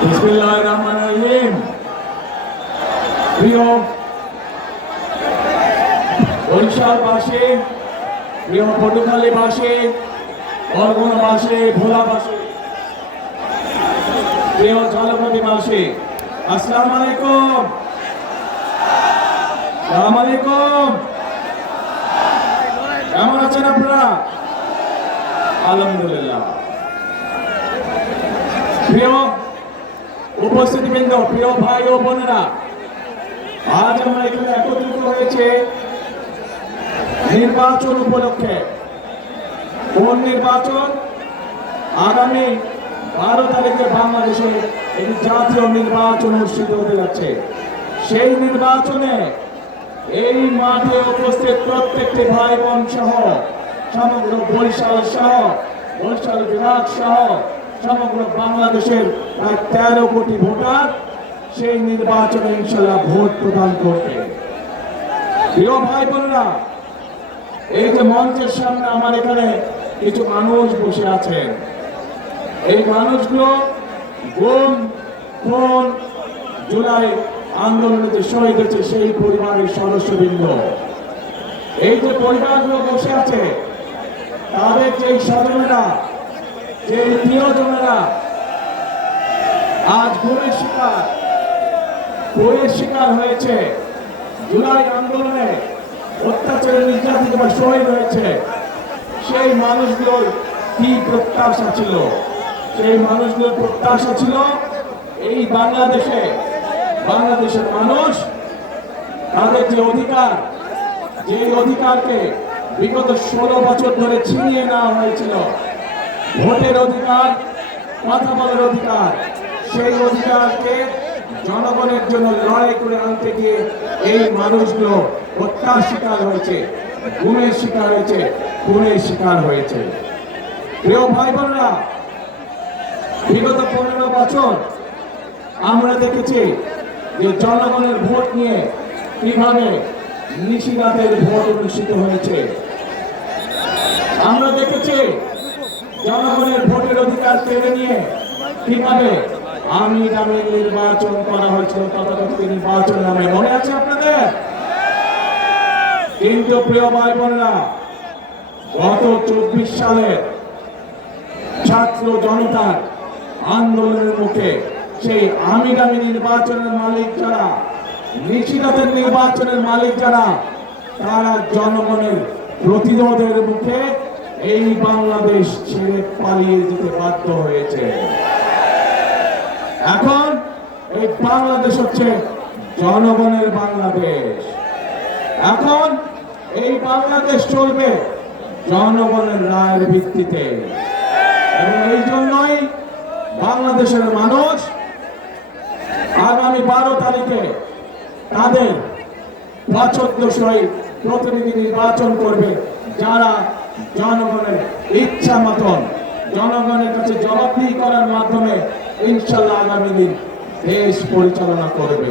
বিসমিল্লাহির রহমানির রহিম। প্রিয় বরিশালবাসী, প্রিয় পটুখালীবাসী, বরগুনাবাসী, ভোলাবাসী, প্রিয় জলপতিবাসী, আসসালামু আলাইকুম। আসসালামু আলাইকুম। কেমন আছেন আপনারা? আলহামদুলিল্লাহ। প্রিয় উপস্থিতিবৃন্দ, প্রিয় ভাই ও বোনেরা, আজ আমরা এখানে একত্রিত হয়েছে নির্বাচন উপলক্ষে। কোন নির্বাচন? আগামী 12 তারিখে বাংলাদেশে একটি জাতীয় নির্বাচন অনুষ্ঠিত হতে যাচ্ছে। সেই নির্বাচনে এই মাঠে উপস্থিত প্রত্যেকটি ভাই বোন সহ সমগ্র বরিশাল বিভাগ সহ সমগ্র বাংলাদেশের প্রায় 13 কোটি ভোটার সেই নির্বাচনে ইনশাল্লাহ ভোট প্রদান করবে। প্রিয় ভাই বোনেরা, এই যে মঞ্চের সামনে আমার এখানে কিছু মানুষ বসে আছেন, এই মানুষগুলো গুম, খুন, জুলাই আন্দোলনে যে শহীদ হয়েছে সেই পরিবারের সদস্যবৃন্দ। এই যে পরিবারগুলো বসে আছে, তাদের যে স্বজনেরা, যে প্রিয়জনেরা আজ গুমের শিকার হয়েছে, জুলাই আন্দোলনে অত্যাচারের নির্যাতিত বা শহীদ হয়েছে, সেই মানুষগুলোর কি প্রত্যাশা ছিল? সেই মানুষগুলোর প্রত্যাশা ছিল এই বাংলাদেশের মানুষ তাদের যে অধিকার, যে অধিকারকে বিগত 16 বছর ধরে ছিনিয়ে নেওয়া হয়েছিল, ভোটের অধিকার, কথা বলার অধিকার, সেই অধিকারকে জনগণের জন্য লড়াই করে আনতে গিয়ে এই মানুষগুলো হত্যার শিকার হয়েছে, গুমের শিকার হয়েছে, খুনের শিকার হয়েছে। প্রিয় ভাই বোনেরা, বিগত 15 বছর আমরা দেখেছি যে জনগণের ভোট নিয়ে কিভাবে নিশিরাতের ভোট অনুষ্ঠিত হয়েছে। আমরা দেখেছি জনগণের ভোটের অধিকার কেড়ে নিয়ে কিভাবে আমি নামে নির্বাচন করা হয়েছিল, তথাকথিত নির্বাচন নামে। মনে আছে আপনাদের? কিন্তু প্রিয় ভাই বোনেরা, গত 24 সালে ছাত্র জনতার আন্দোলনের মুখে সেই আমি নামে নির্বাচনের মালিক যারা, নিশিরাতের নির্বাচনের মালিক যারা, তারা জনগণের প্রতিরোধের মুখে এই বাংলাদেশ ছেড়ে পালিয়ে যেতে বাধ্য হয়েছে। এখন এই বাংলাদেশ হচ্ছে জনগণের বাংলাদেশ। এখন এই বাংলাদেশ চলবে জনগণের রায়ের ভিত্তিতে, এবং এই জন্যই বাংলাদেশের মানুষ আগামী 12 তারিখে তাদের পছন্দসই প্রতিনিধি নির্বাচন করবে, যারা জনগণের ইচ্ছা মতন জনগণের কাছে জবাবদিহি করার মাধ্যমে ইনশাল্লাহ আগামী দিন দেশ পরিচালনা করবে।